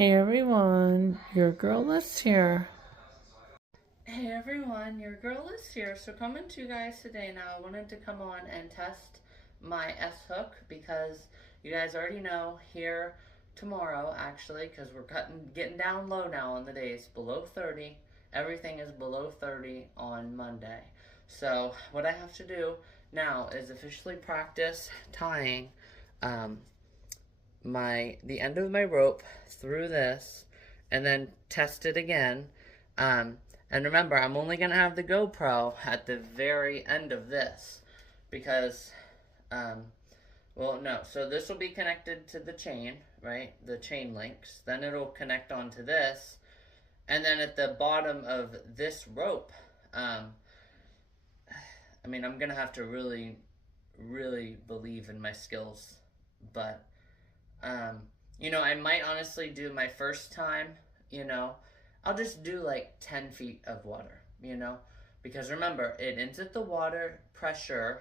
Hey everyone, your girl is here. Hey everyone, your girl is here. So coming to you guys today now, I wanted to come on and test my S-hook because you guys already know here tomorrow actually, because we're getting down low now on the days, below 30. Everything is below 30 on Monday. So what I have to do now is officially practice tying um, the end of my rope through this and then test it again. Um, and remember, I'm only going to have the GoPro at the very end of this because, um, well, no. So this will be connected to the chain, right? The chain links. Then it'll connect onto this. And then at the bottom of this rope, I mean, I'm going to have to really, really believe in my skills. But Um, I might honestly do my first time, I'll just do like 10 feet of water, because remember, it isn't the water pressure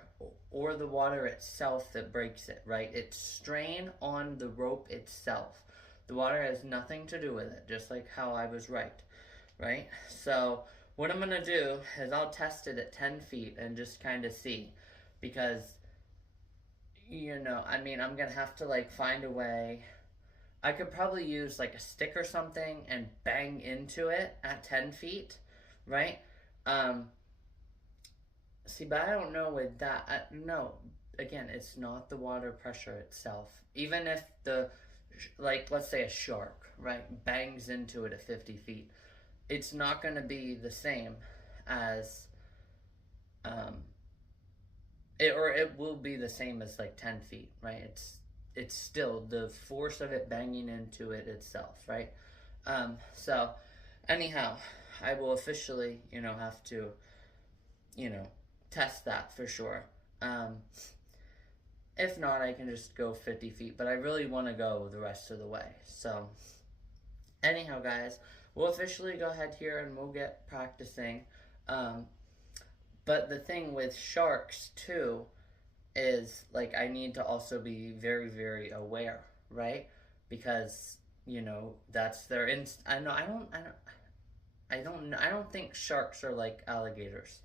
or the water itself that breaks it, right? It's strain on the rope itself. The water has nothing to do with it, just like how I was right? So, what I'm going to do is I'll test it at 10 feet and just kind of see, because I mean, I'm gonna have to like find a way. I could probably use like a stick or something and bang into it at 10 feet, right? Um, See, but I don't know with that. No, again, it's not the water pressure itself. Even if like, let's say a shark, right, bangs into it at 50 feet, it's not gonna be the same as, um, it will be the same as like 10 feet, right? It's still the force of it banging into it itself, right? So anyhow, I will officially, have to, you know, test that for sure. Um, if not, I can just go 50 feet, but I really want to go the rest of the way. So anyhow, guys, we'll officially go ahead here and we'll get practicing. Um, but the thing with sharks too is like I need to also be very, very aware, right? Because that's their inst. I know. I don't think sharks are like alligators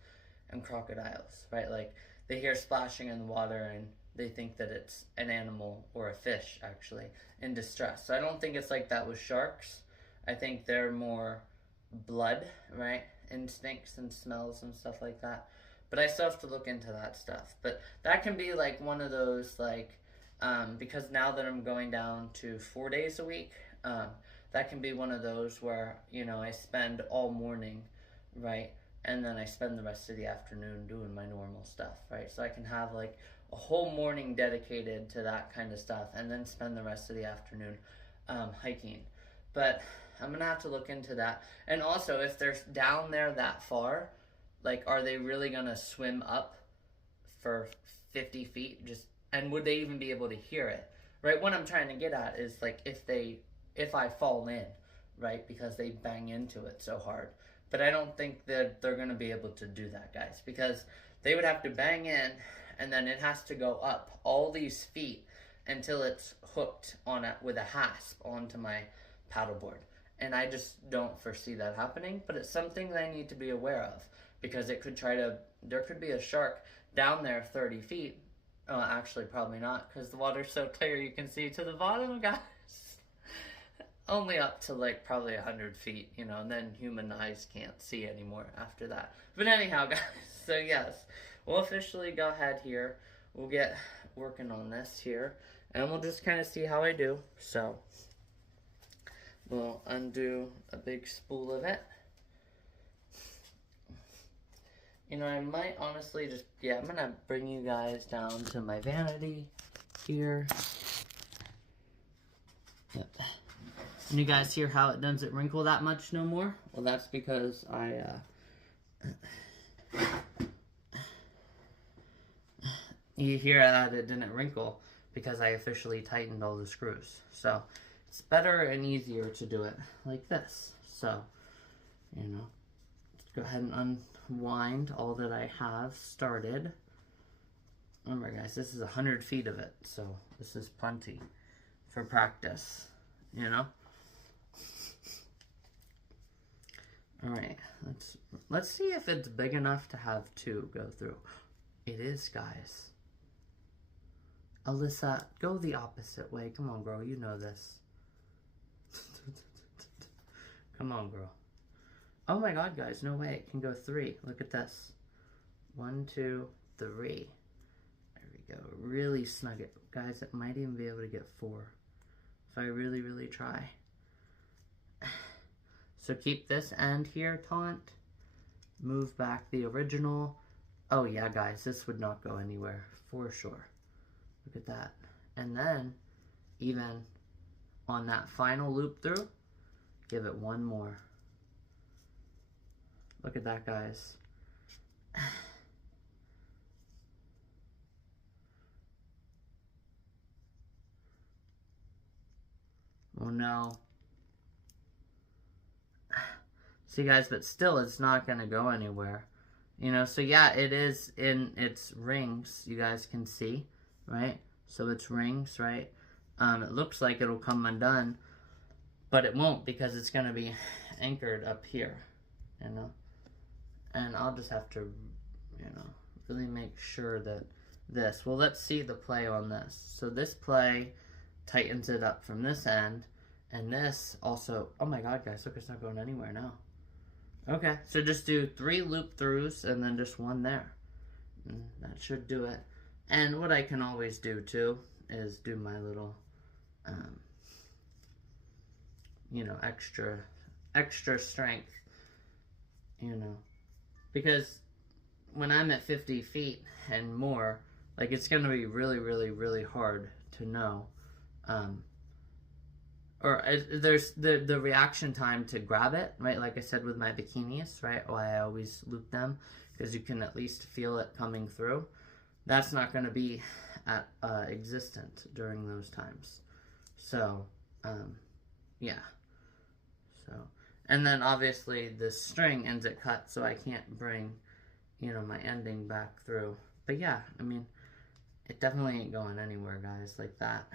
and crocodiles, right? Like they hear splashing in the water and they think that it's an animal or a fish actually in distress. So I don't think it's like that with sharks. I think they're more blood, right? Instincts and smells and stuff like that. But I still have to look into that stuff. But that can be like one of those like because now that I'm going down to 4 days a week, that can be one of those where I spend all morning, right, and then I spend the rest of the afternoon doing my normal stuff, right? So I can have like a whole morning dedicated to that kind of stuff, and then spend the rest of the afternoon hiking. But I'm gonna have to look into that. And also, if they're down there that far, like, are they really gonna swim up for 50 feet? And would they even be able to hear it? Right? What I'm trying to get at is like if I fall in, right, because they bang into it so hard. But I don't think that they're gonna be able to do that, guys, because they would have to bang in, and then it has to go up all these feet until it's hooked on with a hasp onto my paddleboard. And I just don't foresee that happening, but it's something that I need to be aware of because there could be a shark down there 30 feet. Oh, actually, probably not because the water's so clear you can see to the bottom, guys. Only up to like probably 100 feet, and then human eyes can't see anymore after that. But anyhow, guys, so yes, we'll officially go ahead here. We'll get working on this here, and we'll just kind of see how I do. So, we'll undo a big spool of it. I might honestly I'm gonna bring you guys down to my vanity here. Yep. And you guys hear how it doesn't wrinkle that much no more? Well, that's because you hear that it didn't wrinkle because I officially tightened all the screws. So, it's better and easier to do it like this. So, let's go ahead and unwind all that I have started. Remember, guys, this is 100 feet of it, so this is plenty for practice, Alright, let's see if it's big enough to have 2 go through. It is, guys. Alyssa, go the opposite way. Come on, girl, you know this. Come on, girl. Oh my god, guys, no way. It can go 3. Look at this. 1, 2, 3. There we go. Really snug it. Guys, it might even be able to get 4. If I really, really try. So keep this end here, Taunt. Move back the original. Oh yeah, guys, this would not go anywhere. For sure. Look at that. And then, even on that final loop through, give it 1 more. Look at that, guys. Oh no. See, guys, but still it's not going to go anywhere. You know, so yeah, it is in its rings, you guys can see, right? So it's rings, right? It looks like it'll come undone, but it won't because it's going to be anchored up here, you know? And I'll just have to, you know, really make sure that this, well, let's see the play on this. So this play tightens it up from this end, and this also, oh my god, guys, look, it's not going anywhere now. Okay, so just do 3 loop throughs and then just 1 there. And that should do it. And what I can always do too is do my little, you know, extra strength, you know, because when I'm at 50 feet and more, like, it's going to be really, really, really hard to know, or there's the reaction time to grab it, right? Like I said with my bikinis, right? Why I always loop them, because you can at least feel it coming through. That's not going to be existent during those times. So, yeah. So, and then obviously the string ends at cut, so I can't bring, you know, my ending back through. But yeah, I mean, it definitely ain't going anywhere, guys, like that.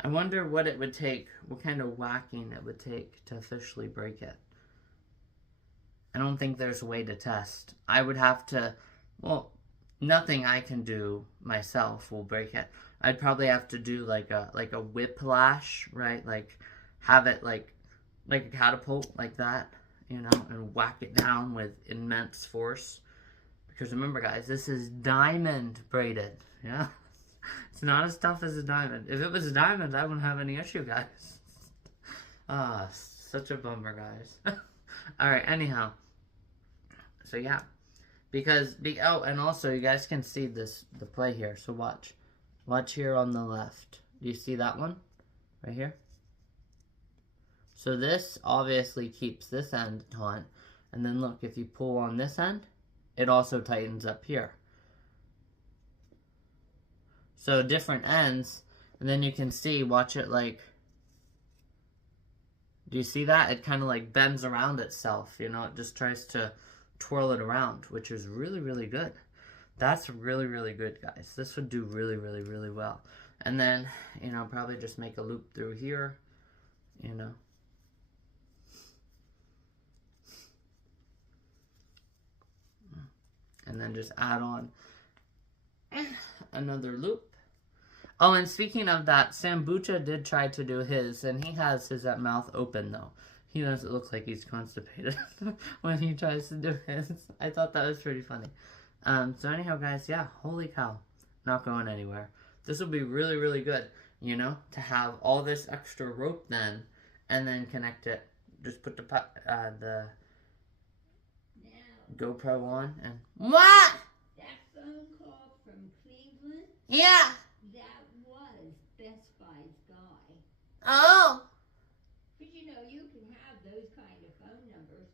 I wonder what it would take, what kind of whacking it would take to officially break it. I don't think there's a way to test. I would have to, well, nothing I can do myself will break it. I'd probably have to do like a whiplash, right? Like have it like a catapult like that, you know, and whack it down with immense force. Because remember, guys, this is diamond braided, yeah? It's not as tough as a diamond. If it was a diamond, I wouldn't have any issue, guys. Ah, such a bummer, guys. Alright, anyhow. So, yeah. Because, oh, and also, you guys can see this, the play here. So, watch. Watch here on the left. Do you see that one? Right here? So, this obviously keeps this end taut. And then, look, if you pull on this end, it also tightens up here. So different ends, and then you can see, watch it like, do you see that? It kind of like bends around itself, you know, it just tries to twirl it around, which is really, really good. That's really, really good, guys. This would do really, really, really well. And then, you know, probably just make a loop through here, you know. And then just add on another loop. Oh, and speaking of that, Sambucha did try to do his, and he has his mouth open, though. He doesn't look like he's constipated when he tries to do his. I thought that was pretty funny. So anyhow, guys, yeah, holy cow. Not going anywhere. This will be really, really good, you know, to have all this extra rope then, and then connect it. Just put the GoPro on, and... What? That phone call from Cleveland? Yeah. That was Best Buy's guy. Oh. But you know, you can have those kind of phone numbers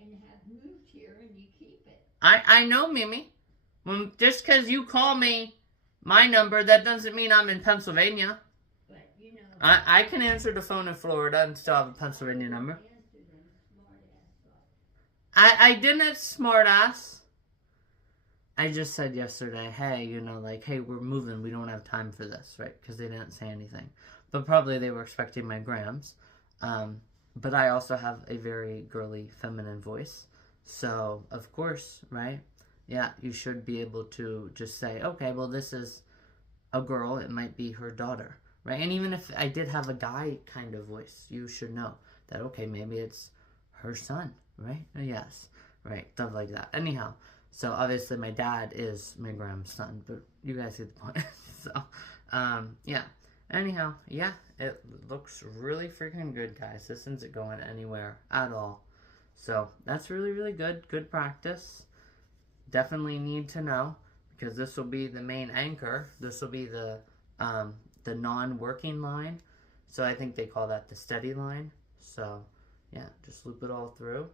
and have moved here and you keep it. I know, Mimi. Well, just because you call me my number, that doesn't mean I'm in Pennsylvania. But, you know... I can answer the phone in Florida and still have a Pennsylvania number. I didn't, smartass. I just said yesterday, hey, you know, like, hey, we're moving. We don't have time for this, right? Because they didn't say anything. But probably they were expecting my grams. But I also have a very girly, feminine voice. So, of course, right? Yeah, you should be able to just say, okay, well, this is a girl. It might be her daughter, right? And even if I did have a guy kind of voice, you should know that, okay, maybe it's her son, right? Yes, right, stuff like that. Anyhow, so obviously my dad is my grandson, but you guys get the point. So, yeah. Anyhow, yeah, it looks really freaking good, guys. This isn't going anywhere at all. So that's really, really good. Good practice. Definitely need to know, because this will be the main anchor. This will be the non-working line. So I think they call that the steady line. So yeah, just loop it all through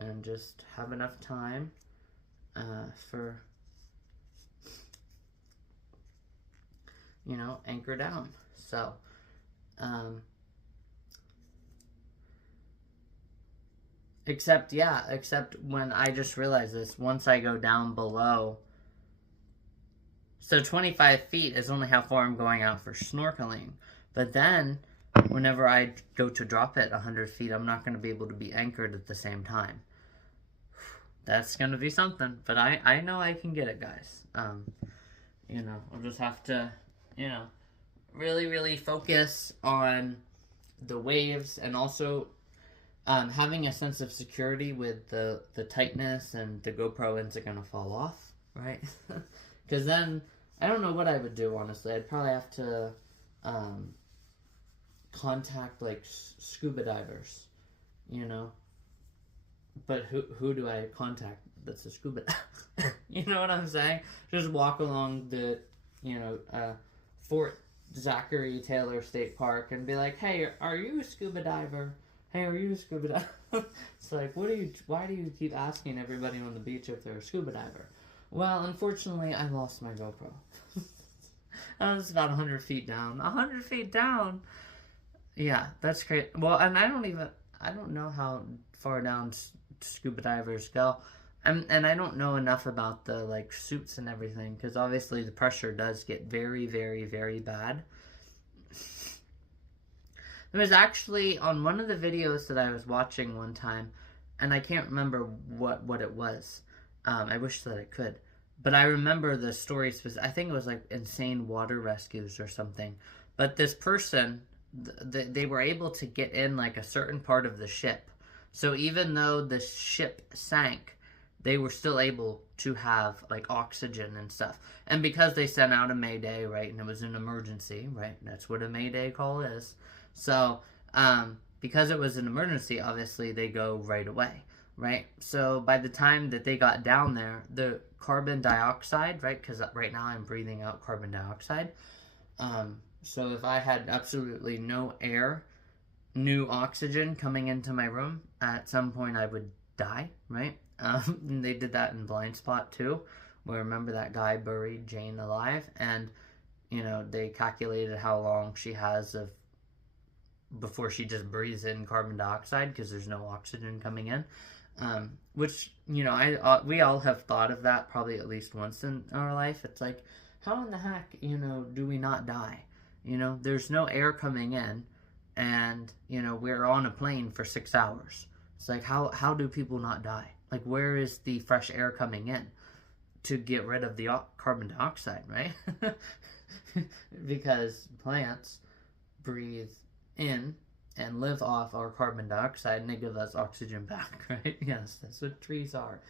and just have enough time for, you know, anchor down. So except when I just realized this, once I go down below, so 25 feet is only how far I'm going out for snorkeling. But then, whenever I go to drop it 100 feet, I'm not going to be able to be anchored at the same time. That's going to be something. But I know I can get it, guys. You know, I'll just have to, you know, really, really focus on the waves, and also having a sense of security with the tightness, and the GoPro isn't going to fall off, right? Because then, I don't know what I would do, honestly. I'd probably have to contact, like, scuba divers, you know? But who do I contact that's a scuba diver? You know what I'm saying? Just walk along the, you know, Fort Zachary Taylor State Park and be like, hey, are you a scuba diver? Hey, are you a scuba diver? It's like, why do you keep asking everybody on the beach if they're a scuba diver? Well, unfortunately, I lost my GoPro. I was about 100 feet down. 100 feet down? Yeah, that's great. Well, and I don't know how far down scuba divers go. And I don't know enough about the, like, suits and everything, because obviously the pressure does get very, very, very bad. There was actually, on one of the videos that I was watching one time, and I can't remember what it was. I wish that I could. But I remember the story, I think it was like insane water rescues or something. But this person, they were able to get in like a certain part of the ship. So even though the ship sank, they were still able to have like oxygen and stuff. And because they sent out a mayday, right, and it was an emergency, right, that's what a mayday call is. So because it was an emergency, obviously they go right away. Right? So by the time that they got down there, the carbon dioxide, right? Because right now I'm breathing out carbon dioxide. So if I had absolutely no air, new oxygen coming into my room, at some point I would die, right? And they did that in Blind Spot too, where remember that guy buried Jane alive, and, you know, they calculated how long she has before she just breathes in carbon dioxide because there's no oxygen coming in. Which, you know, we all have thought of that probably at least once in our life. It's like, how in the heck, you know, do we not die? You know, there's no air coming in, and, you know, we're on a plane for 6 hours. It's like, how do people not die? Like, where is the fresh air coming in to get rid of the carbon dioxide, right? Because plants breathe in and live off our carbon dioxide, and they give us oxygen back, right? Yes, that's what trees are.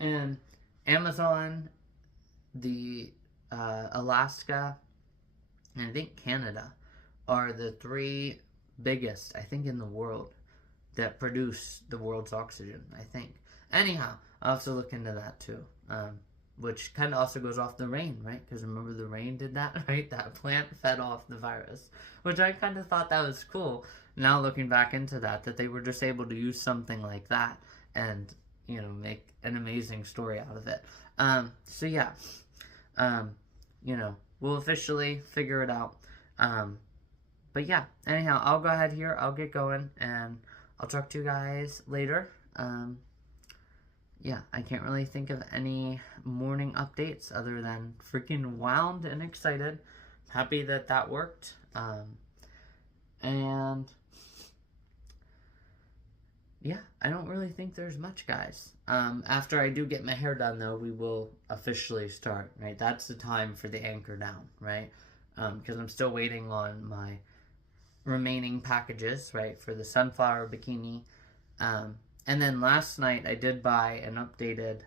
And Amazon, the Alaska, and I think Canada are the 3 biggest, I think, in the world that produce the world's oxygen, I think. Anyhow, I'll have to look into that too. Which kind of also goes off the rain, right? Because remember the rain did that, right? That plant fed off the virus, which I kind of thought that was cool. Now looking back into that they were just able to use something like that and, you know, make an amazing story out of it. So yeah, you know, we'll officially figure it out. But yeah, anyhow, I'll go ahead here. I'll get going, and I'll talk to you guys later. yeah, I can't really think of any morning updates other than freaking wound and excited. Happy that that worked. And yeah, I don't really think there's much, guys. After I do get my hair done, though, we will officially start, right? That's the time for the anchor down, right? Because I'm still waiting on my remaining packages, right, for the sunflower bikini. And then last night I did buy an updated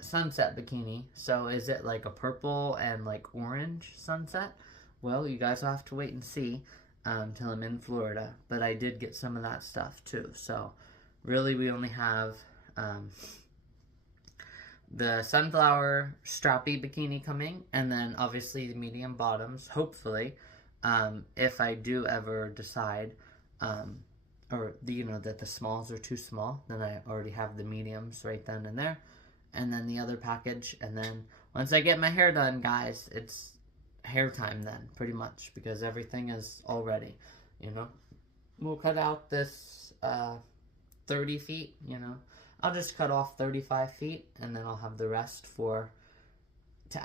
sunset bikini. So is it like a purple and like orange sunset? Well, you guys will have to wait and see till I'm in Florida. But I did get some of that stuff too. So really we only have the sunflower strappy bikini coming, and then obviously the medium bottoms, hopefully, if I do ever decide, or that the smalls are too small, then I already have the mediums right then and there, and then the other package, and then once I get my hair done, guys, it's hair time then, pretty much, because everything is all ready, We'll cut out this 30 feet, I'll just cut off 35 feet, and then I'll have the rest to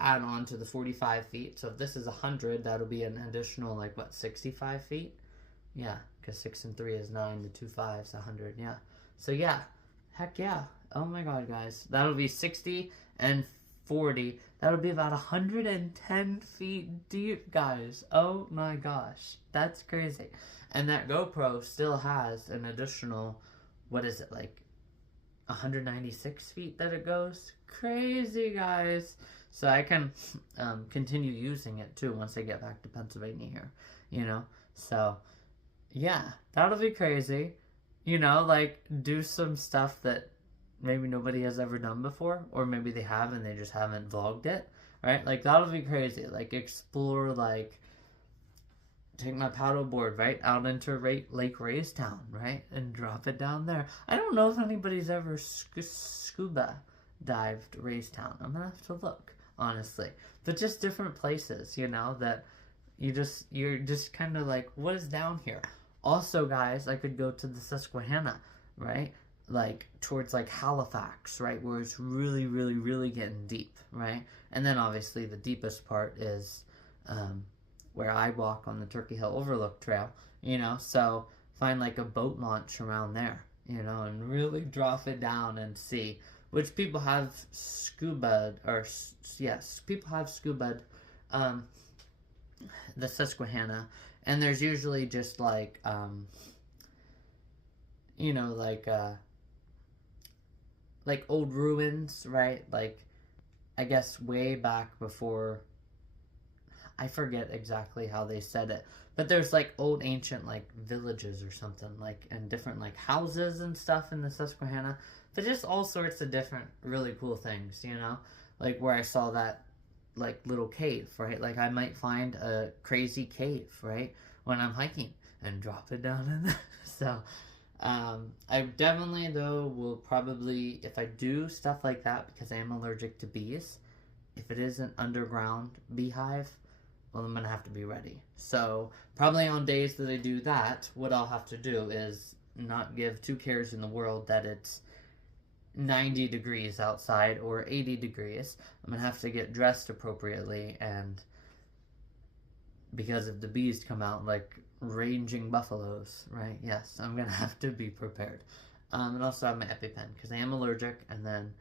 add on to the 45 feet. So if this is 100, that'll be an additional, 65 feet? Yeah, because 6 and 3 is 9, the 2 5's 100, yeah. So yeah, heck yeah. Oh my god, guys. That'll be 60 and 40. That'll be about 110 feet deep, guys. Oh my gosh. That's crazy. And that GoPro still has an additional, 196 feet that it goes. Crazy, guys. So I can continue using it too once I get back to Pennsylvania here, So yeah, that'll be crazy. Do some stuff that maybe nobody has ever done before, or maybe they have and they just haven't vlogged it, right? That'll be crazy. Explore, take my paddleboard, right, out into Lake Raystown, right, and drop it down there. I don't know if anybody's ever scuba dived Raystown. I'm gonna have to look, honestly. But just different places, that you're just kind of what is down here? Also, guys, I could go to the Susquehanna, right, towards Halifax, right, where it's really, really, really getting deep, right? And then obviously the deepest part is where I walk on the Turkey Hill Overlook Trail, so find a boat launch around there, and really drop it down and see, which people have scuba, or yes, people have scuba the Susquehanna, and there's usually just old ruins, right? I guess way back before, I forget exactly how they said it, but there's old ancient villages or something, and different houses and stuff in the Susquehanna, but just all sorts of different really cool things, where I saw that little cave, right? I might find a crazy cave, right, when I'm hiking and drop it down in there. So I definitely, though, will probably, if I do stuff like that, because I am allergic to bees, if it is an underground beehive, well, I'm going to have to be ready. So probably on days that I do that, what I'll have to do is not give 2 cares in the world that it's 90 degrees outside or 80 degrees. I'm going to have to get dressed appropriately, and because if the bees come out raging buffaloes, right? Yes, I'm going to have to be prepared. And also have my EpiPen, because I am allergic, and then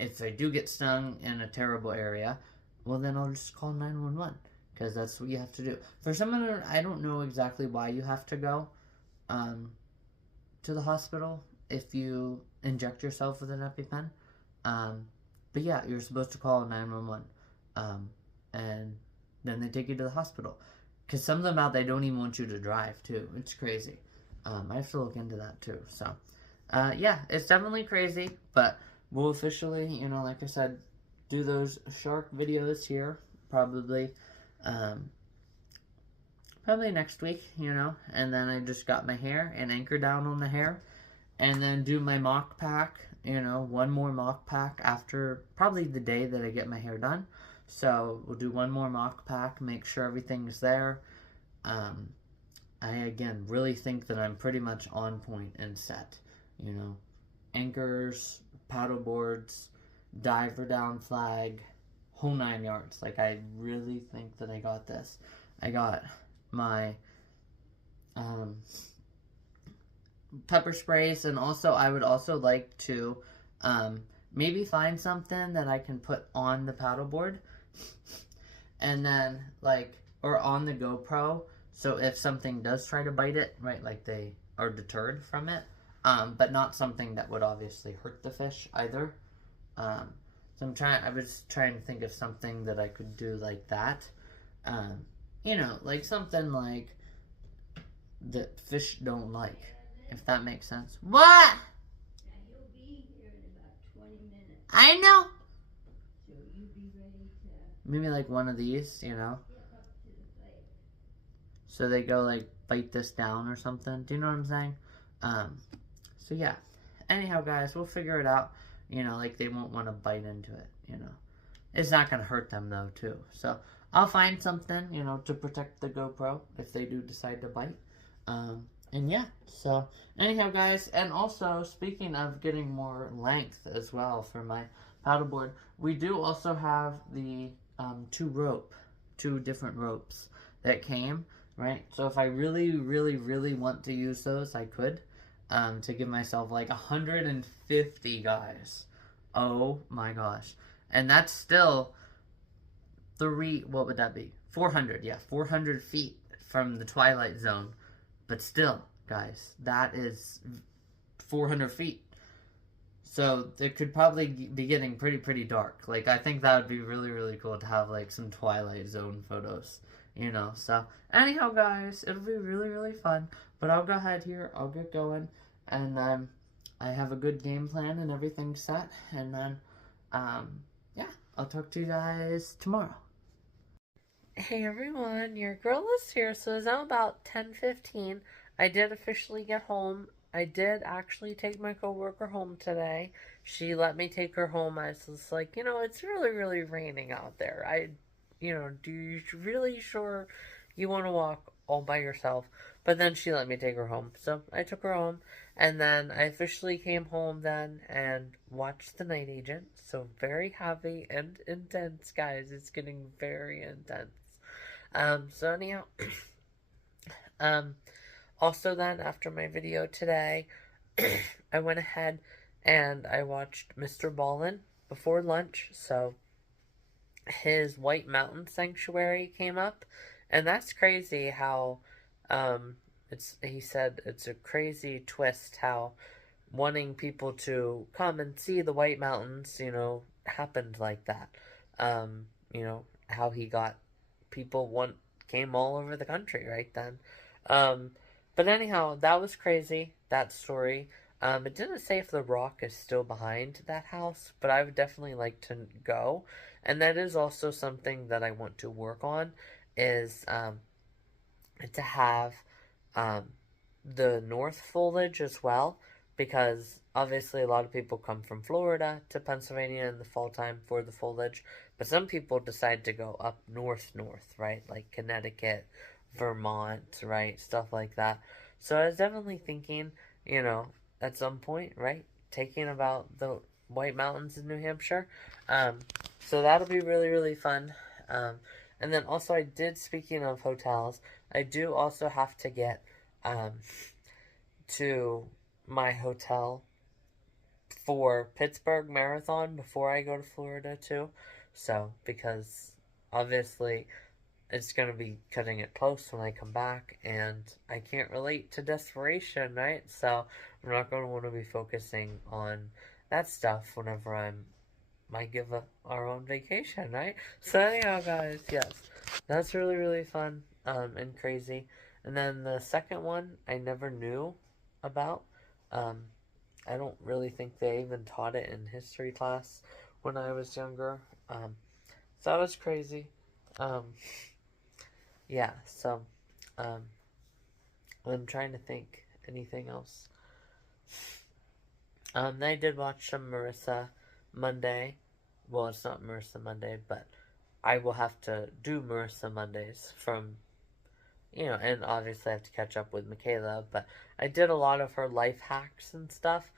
if I do get stung in a terrible area, well, then I'll just call 911. Because that's what you have to do. For someone, I don't know exactly why you have to go to the hospital if you inject yourself with an EpiPen. But yeah, you're supposed to call 911. And then they take you to the hospital. Because some of them out, they don't even want you to drive, too. It's crazy. I have to look into that, too. So, yeah, it's definitely crazy. But we'll officially, like I said, do those shark videos here. Probably next week, and then I just got my hair and anchor down on the hair, and then do my mock pack, one more mock pack after probably the day that I get my hair done. So we'll do one more mock pack, make sure everything's there. I again really think that I'm pretty much on point and set, anchors, paddle boards, diver down flag, whole 9 yards. Like, I really think that I got this. I got my pepper sprays, and also I would also like to maybe find something that I can put on the paddleboard, and then like, or on the GoPro, so if something does try to bite it, right, like they are deterred from it, but not something that would obviously hurt the fish either. So I was trying to think of something that I could do like that. You know, like something like that fish don't like, if that makes sense. What? Now he'll be here in about 20 minutes, I know. so you be ready to Maybe like one of these, you know, step up to the plate. so they go like bite this down or something. Do you know what I'm saying? So yeah. Anyhow, guys, we'll figure it out. You know, like they won't want to bite into it, you know. It's not going to hurt them though, too. So I'll find something, you know, to protect the GoPro if they do decide to bite. And yeah, so anyhow, guys, and also speaking of getting more length as well for my paddleboard, we do also have the two different ropes that came, right? So if I really, really, really want to use those, I could, to give myself like 150, guys. Oh my gosh. And that's still what would that be? 400, yeah, 400 feet from the Twilight Zone. But still, guys, that is 400 feet. So it could probably be getting pretty dark. Like, I think that would be really, really cool to have, like, some Twilight Zone photos, you know. So, anyhow, guys, it'll be really, really fun. But I'll go ahead here. I'll get going. And I have a good game plan and everything set. And then, yeah, I'll talk to you guys tomorrow. Hey everyone, your girl is here. So it's now about 10:15. I did officially get home. I did actually take my coworker home today. She let me take her home. I was just like, you know, it's really, really raining out there. Do you really sure you want to walk all by yourself? But then she let me take her home. So I took her home. And then I officially came home then and watched The Night Agent. So very heavy and intense, guys. It's getting very intense. So anyhow, also then after my video today, I went ahead and I watched Mr. Ballin before lunch. So his White Mountain Sanctuary came up, and that's crazy how, he said it's a crazy twist how wanting people to come and see the White Mountains, you know, happened like that. You know, how he got people came all over the country right then. But anyhow, that was crazy, that story. It didn't say if the Rock is still behind that house, but I would definitely like to go. And that is also something that I want to work on, is to have the north foliage as well, because obviously a lot of people come from Florida to Pennsylvania in the fall time for the foliage, but some people decide to go up north, right, like Connecticut, Vermont, right, stuff like that. So I was definitely thinking, you know, at some point, right, taking about the White Mountains in New Hampshire. So that'll be really, really fun. And then also speaking of hotels, I do also have to get to my hotel for Pittsburgh Marathon before I go to Florida too. So, because obviously it's going to be cutting it close when I come back, and I can't relate to desperation, right? So I'm not going to want to be focusing on that stuff whenever might give our own vacation, right? So anyhow, guys, yes, that's really, really fun and crazy. And then the second one I never knew about. I don't really think they even taught it in history class when I was younger. So that was crazy. Yeah, so I'm trying to think anything else. I did watch some Marissa Monday. Well, it's not Marissa Monday, but I will have to do Marissa Mondays from, you know, and obviously I have to catch up with Michaela, but I did a lot of her life hacks and stuff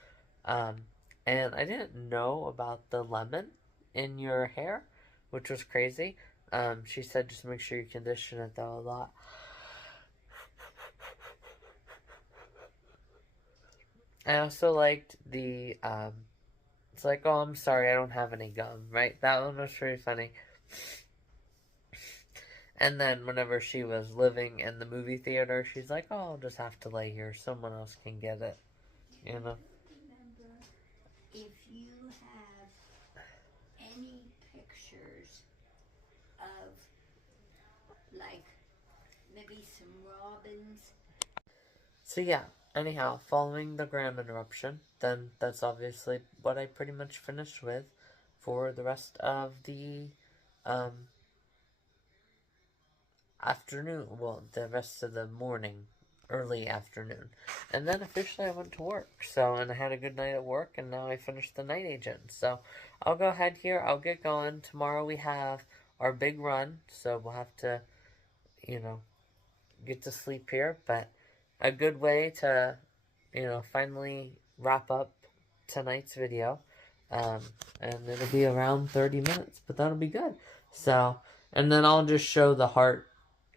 And I didn't know about the lemon in your hair, which was crazy. She said just make sure you condition it though a lot. I also liked the it's like, oh, I'm sorry, I don't have any gum, right? That one was pretty funny. And then whenever she was living in the movie theater, she's like, oh, I'll just have to lay here. Someone else can get it, you know? Remember, if you have any pictures of, like, maybe some robins. So yeah, anyhow, following the gram interruption, then that's obviously what I pretty much finished with for the rest of the um, afternoon. Well, the rest of the morning, early afternoon. And then officially I went to work. So, and I had a good night at work, and now I finished the night agent. So, I'll go ahead here. I'll get going. Tomorrow we have our big run. So, we'll have to, you know, get to sleep here. But a good way to, you know, finally wrap up tonight's video. And it'll be around 30 minutes, but that'll be good. So, and then I'll just show the heart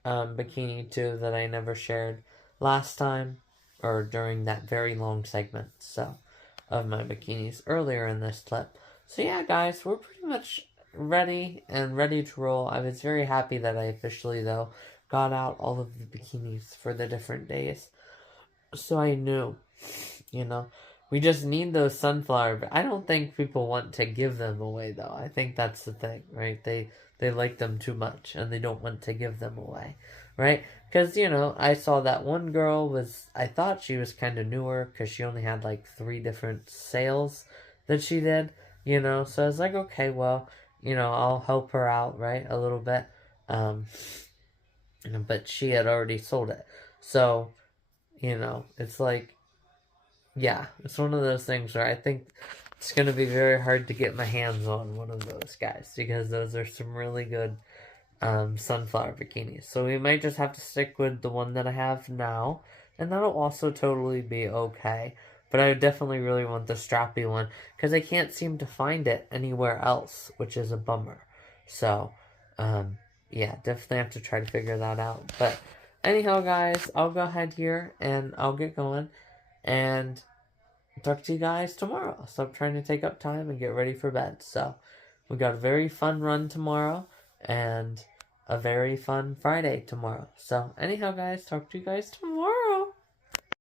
bikini too that I never shared last time or during that very long segment so of my bikinis earlier in this clip. So yeah, guys, we're pretty much ready to roll. I was very happy that I officially though got out all of the bikinis for the different days. So I knew, you know, we just need those sunflower. I don't think people want to give them away though. I think that's the thing, right? They like them too much and they don't want to give them away, right? Because, you know, I saw that one girl I thought she was kind of newer because she only had like 3 different sales that she did, you know. So I was like, okay, well, you know, I'll help her out, right? A little bit. But she had already sold it. So, you know, it's like, yeah, it's one of those things where I think it's going to be very hard to get my hands on one of those guys because those are some really good sunflower bikinis. So we might just have to stick with the one that I have now, and that'll also totally be okay. But I definitely really want the strappy one because I can't seem to find it anywhere else, which is a bummer. So, yeah, definitely have to try to figure that out. But anyhow, guys, I'll go ahead here and I'll get going and talk to you guys tomorrow. I'll stop trying to take up time and get ready for bed. So, we got a very fun run tomorrow and a very fun Friday tomorrow. So, anyhow, guys, talk to you guys tomorrow.